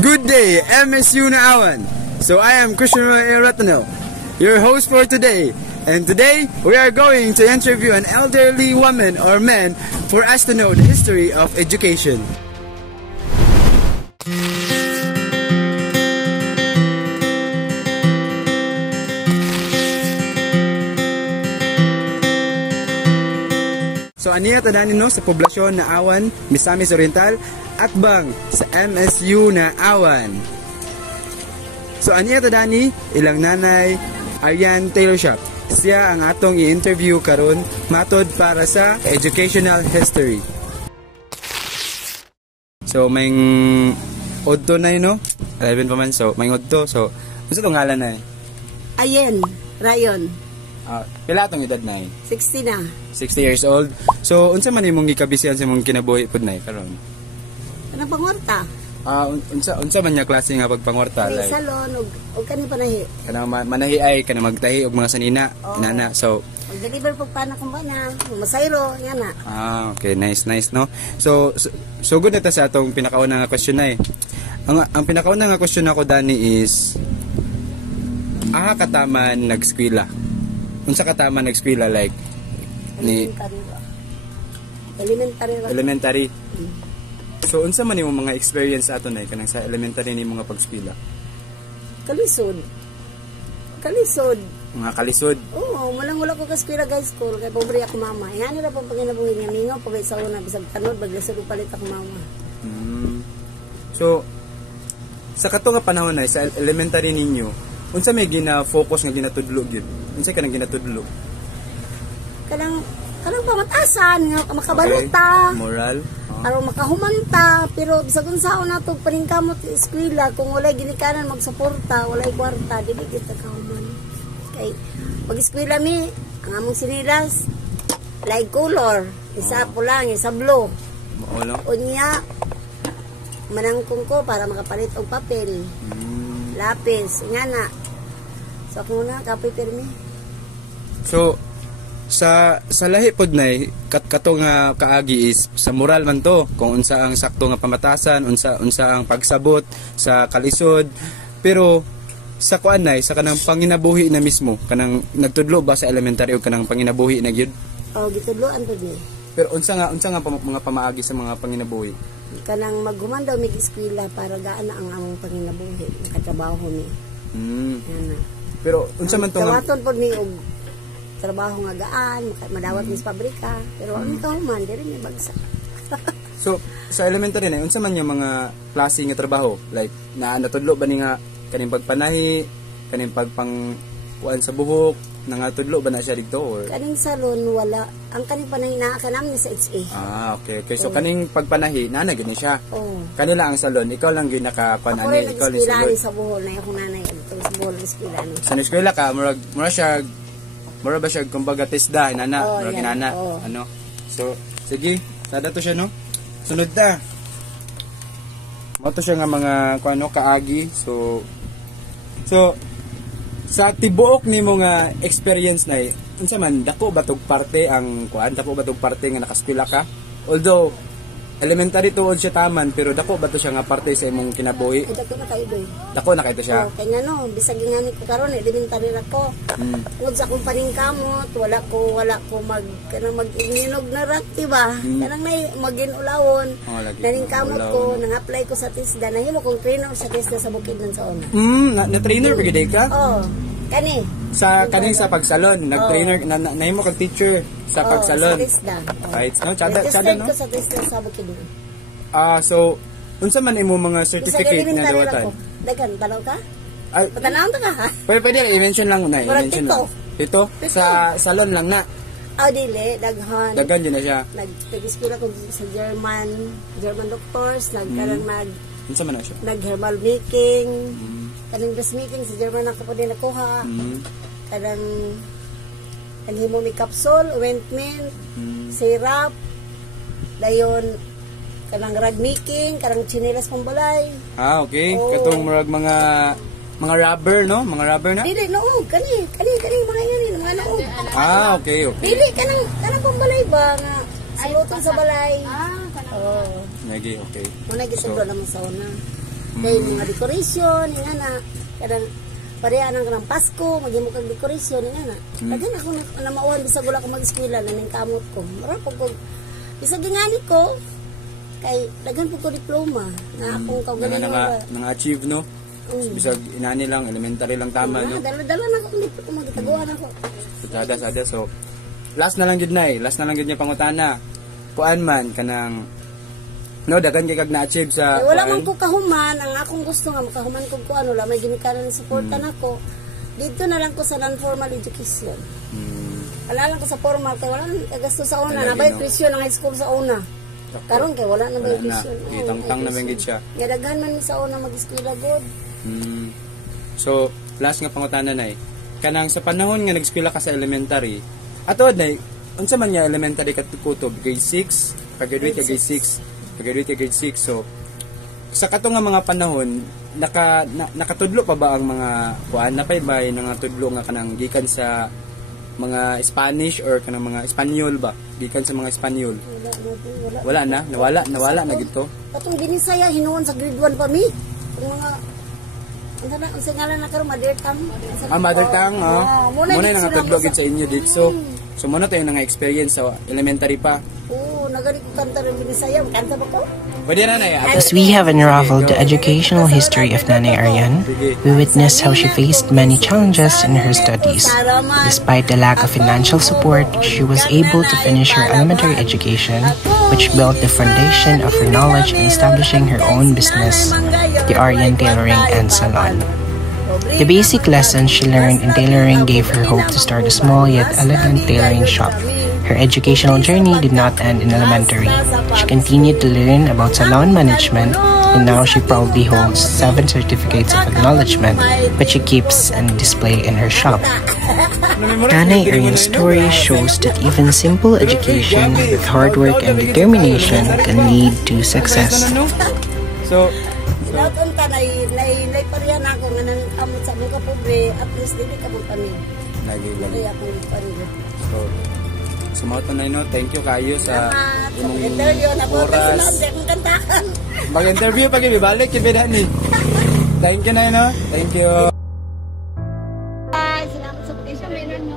Good day, MSU Naawan. So I am Christian Ratano, your host for today. And today, we are going to interview an elderly woman or man for us to know the history of education. So aniya tadanin no sa poblasyon na Awan, Misamis Oriental, Atbang sa MSU na Awan. So aniya tadani ilang nanay Arian Taylor Shop. Siya ang atong i-interview karon matod para sa educational history. So may odto na no? 11 pa man, so may odto. So unsa tong ngalan na? Ayen, Rayon. Pila atong edad na? 60 na. 60 years old. So unsa man imong gikabisihan sa imong kinabuhi pud nay karon? Kanang pangwarta. Unsa man nya klase nga pagpangwarta May like? salon og kani panahi. Kanang manahi ay kanang magtahi og mga sanina, inana. So Mag-deliver po pa na kumbana, masayro, yan na. Okay, nice no. So good na ta sa atong pinakauna nga question na Ang pinakauna nga question ako dani is kataman nag-eskwela. Unsa kataman nag-eskwela like ni elementary. So unsa man imong mga experience ato na kanang sa elementary ni mga pag-eskwela? Kalisod. Mga kalisod. Oo, wala ko ka-eskwela guys school kay pobre ako mama. Yan nila pang panginabuhi niya mingo pag sa una bisag tanod baglasod palit ako mama. So sa kato nga panahon na sa elementary ninyo, unsa may gina-focus nga ginatudlo gyud? Unsa kanang ginatudlo? Kanang pamatasan nga makabaluta. Okay. Moral. Aron makahumanta, pero bisag unsaon nato paningkamot sa eskwela kung walay ginikanan magsuporta, walay kwarta, dili kita kahuman. Kay pag-eskwela mi, ang among sinilas light color, isa pulang, isa blue. Maulo. Unya manangkong ko para makapalit og papel. Lapis, ingana. So ako na kapoy permi. So sa lahi pod nay kato nga kaagi is sa moral man to kung unsa ang sakto nga pamatasan, unsa ang pagsabot sa kalisod, pero sa kuan nay sa kanang panginabuhi na mismo kanang nagtudlo ba sa elementary o kanang panginabuhi na gyud? Gitudloan pod ni. Pero unsa nga mga pamaagi sa mga panginabuhi? Kanang maghuman daw mig eskwela para gaan na ang among panginabuhi, nakatrabaho mi. Yan. Pero unsa man to nga tawaton pod ni og trabaho nga gaan, madawat ni sa pabrika, pero ang kahuman diri ni bagsak. So sa elementary na unsa man yung mga klase nga trabaho? Like natudlo ba ni nga kaning pagpanahi, kaning pagpang kuan sa buhok, nangatudlo ba na siya dito or kaning salon wala, ang kaning panahi na kanam ni sa HA. Okay. So kaning pagpanahi na gani siya. Kanila ang salon, ikaw lang gyud nakakuan ani, ikaw ni salon sa buhol na akong nanay adto sa buhol ng eskwela ni. Sa eskwela ka mura siya mura ba siya kumbaga tesda inana, mura ginana ano. So sige, sada to siya no. Sunod ta. Mo to siya nga mga kuano kaagi. So sa tibuok nimo nga experience na unsa man dako ba tog parte ang kuan, dako ba tog parte nga nakaskwela ka? Although elementary tuod siya taman pero dako ba to siya nga parte sa imong kinabuhi? Dako na kay doy. Dako na kay to siya. Kay ngano bisag nga ni ko karon elementary ra ko. Ug sa akong paningkamot wala ko mag-ininog na rat diba? Kanang nay maginulawon. Naningkamot ko nang-apply ko sa TESDA nahimo kong trainer sa TESDA sa Bukidnon sa una. Na trainer pa gid ka? Kani sa pagsalon nag-trainer nahimo kag teacher sa pagsalon. Sa TESDA. Right, no? Chada no. Ko sa TESDA sa Bukidnon. So unsa man imo mga certificate nga dawatan? Dagan tanaw ka? Ay, patanaw ta ka ha? Pwede i-mention lang una, i-mention lang. Ito sa salon lang na. Dili, daghan. Daghan din na siya. Nag-eskwela ko sa German doctors, unsa man na siya? Nag-herbal making. Kaning dressmaking sa German ako po din nakuha. Kanang naghimo mi capsule, ointment, syrup, dayon kanang rag making, kanang chinelas pang balay. Okay. Katong mga rubber, no? Mga rubber na? Dili, no. Kani mga yan, mga naog. Okay. Dili, kanang pang balay ba nga Saluton sa balay. Nagi, okay. Muna gitulo naman sa una. Kaya mga decoration, nga na. Kadang, pareha ng Pasko, maging mo kang decoration, nga na. Lagyan ako na mauwan, bisag wala ko mag-eskwela, naning kamot ko. Marapag ko, bisag ingani ko, kay lagyan po ko diploma, na akong kaugaling nang-achieve, no? Bisag inani lang, elementary lang tama, no? Dala na ako, diploma, gitaguan ako. Sada. So, last na lang yun niya pangutana. Kuan man, kanang, no, dagan kay kag na-achieve sa... wala man ko kahuman, ang akong gusto nga, makahuman ko ano, may ginikanan ng supportan ako. Dito na lang ko sa non-formal education. Wala lang ko sa formal, kaya wala nang gasto sa una, nabay tuition ng high school sa una. Karon kay wala na ba tuition. Itang-tang na bangit siya. Gadagan man sa una mag-eskwela good. So, last nga pangutana nay. Kanang sa panahon nga nag-eskwela ka sa elementary, atod nay, unsa man nga elementary katukutob, grade 6, pag-graduate ka grade 6. So, sa kato nga mga panahon, nakatudlo pa ba ang mga kuan na paybay nga tudlo nga kanang gikan sa mga Spanish or kanang mga Espanyol ba? Gikan sa mga Espanyol. Wala na, nawala na gito. Katong ginisaya hinuon sa grade 1 pa mi. Mga ang singalan na karon mother tongue. Mother tongue, muna yung nakatudlo gid sa inyo dito. So muna tayo nga experience sa elementary pa. Oo, nagari ko kanta rin ginisaya, kanta ba ko? Pwede na nay. As we have unraveled the educational history of Nanay Arian, we witnessed how she faced many challenges in her studies. Despite the lack of financial support, she was able to finish her elementary education, which built the foundation of her knowledge in establishing her own business, the Arian Tailoring and Salon. The basic lessons she learned in tailoring gave her hope to start a small yet elegant tailoring shop. Her educational journey did not end in elementary. She continued to learn about salon management, and now she proudly holds 7 certificates of acknowledgement, which she keeps and display in her shop. Nanay Arian's story shows that even simple education with hard work and determination can lead to success. So, lahat unta na parihan ako nga nang kamot sa mga pobre, at least dili ka mong kami. lagi. Kaya akong parihan. So, sumaot na no, thank you kayo sa imong interview na po oras. Kantakan. Mag-interview pag ibalik kibida ni. Thank you na no. Thank you. Salamat sa pagkisa meron mo.